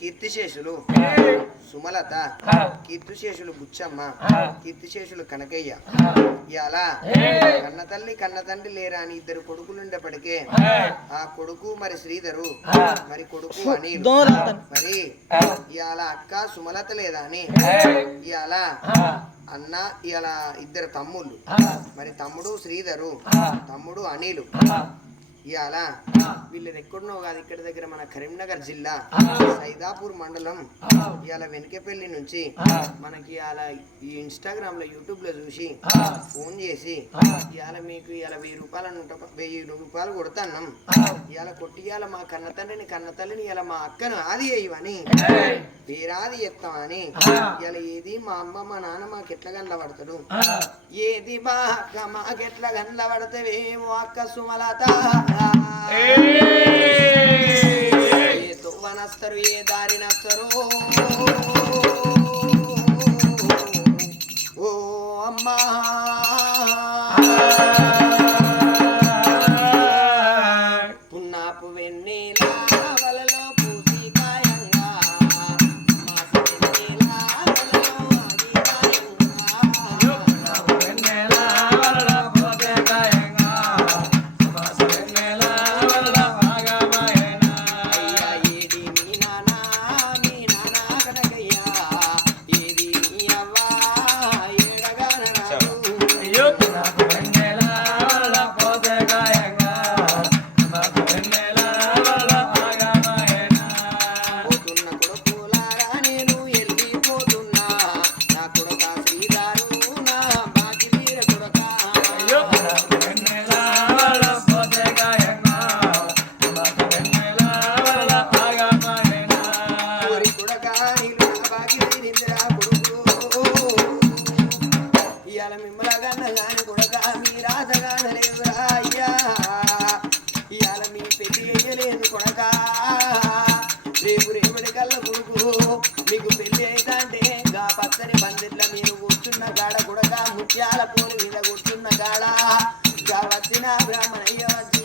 కీర్తిశేషులు సుమలత కీర్తిశేషులు బుచ్చమ్మ కీర్తిశేషులు కనకయ్య. ఇలా కన్న తల్లి కన్న తండ్రి లేరా అని ఇద్దరు కొడుకులుండేప్పటికే ఆ. కొడుకు మరి శ్రీధరు మరి కొడుకు అనిల్. మరి ఇవాళ అక్క సుమలత లేదా అని? ఇవాళ అన్న ఇవాళ ఇద్దరు తమ్ముళ్ళు. మరి తమ్ముడు శ్రీధరు తమ్ముడు అనిలు. ఇవాళ వీళ్ళది ఎక్కడున్నో కాదు? ఇక్కడ దగ్గర మన కరీంనగర్ జిల్లా సైదాపూర్ మండలం. ఇవాళ వెనుకపల్లి నుంచి మనకి ఇవాళ ఈ ఇన్స్టాగ్రామ్లో యూట్యూబ్లో చూసి ఫోన్ చేసి ఇవాళ మీకు ఇవాళ వెయ్యి రూపాయలు వెయ్యి రూపాయలు కొడతాన్నాం. ఇవాళ కొట్టి ఇవాళ మా కన్న తండ్రిని కన్న తల్లిని ఇవాళ మా అక్కను ఆది అయ్యవని పేరాది ఎత్తామని ఇవాళ ఏది మా అమ్మ మా నాన్న మాకు ఎట్లా గండ్లపడతాడు ఏది మా అక్క మాకెట్లా గండ్లపడతావేమో అక్క సుమలత? ఏ తువ్వనస్తారు ఏ దారినస్తారు మిమ్మల్ని గన్నగాని మీ రాజగానలేదురా అయ్యా ఇవాళ మీ పెళ్ళి వేయలేదు కొడక. రేపు రేపటి కళ్ళ కొడుకు మీకు పెళ్ళి అయితే గా పచ్చని పందిట్ల మీరు కూర్చున్న గాడ కొడక ముత్యాల పూలు మీద కూర్చున్న గాడ. గా వచ్చిన బ్రాహ్మణయ్య వచ్చి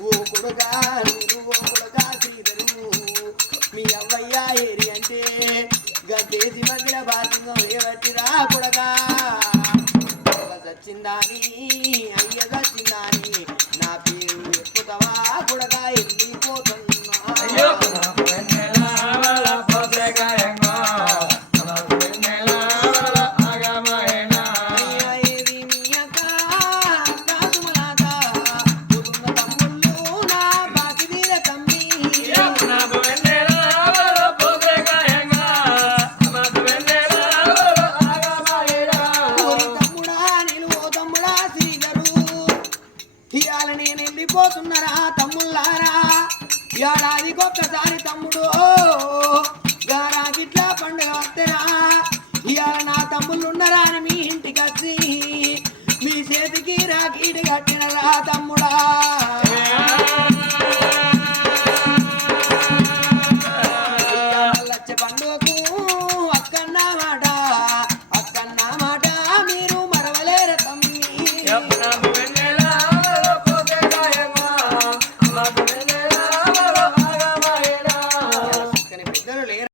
ఓ కొడుక మీరు ఓ కొడుక not Nani. చేస్తున్నారా తమ్ముళ్ళారా? ఏడాదికి ఒక్కసారి తమ్ముడు. గారాకిట్లా పండుగ వస్తేరా? ఇవాళ నా తమ్ముళ్ళు ఉన్నారా అని మీ ఇంటికి వచ్చి మీ చేతికి రాకీడు కట్టినరా తమ్ముడా? పండుగకు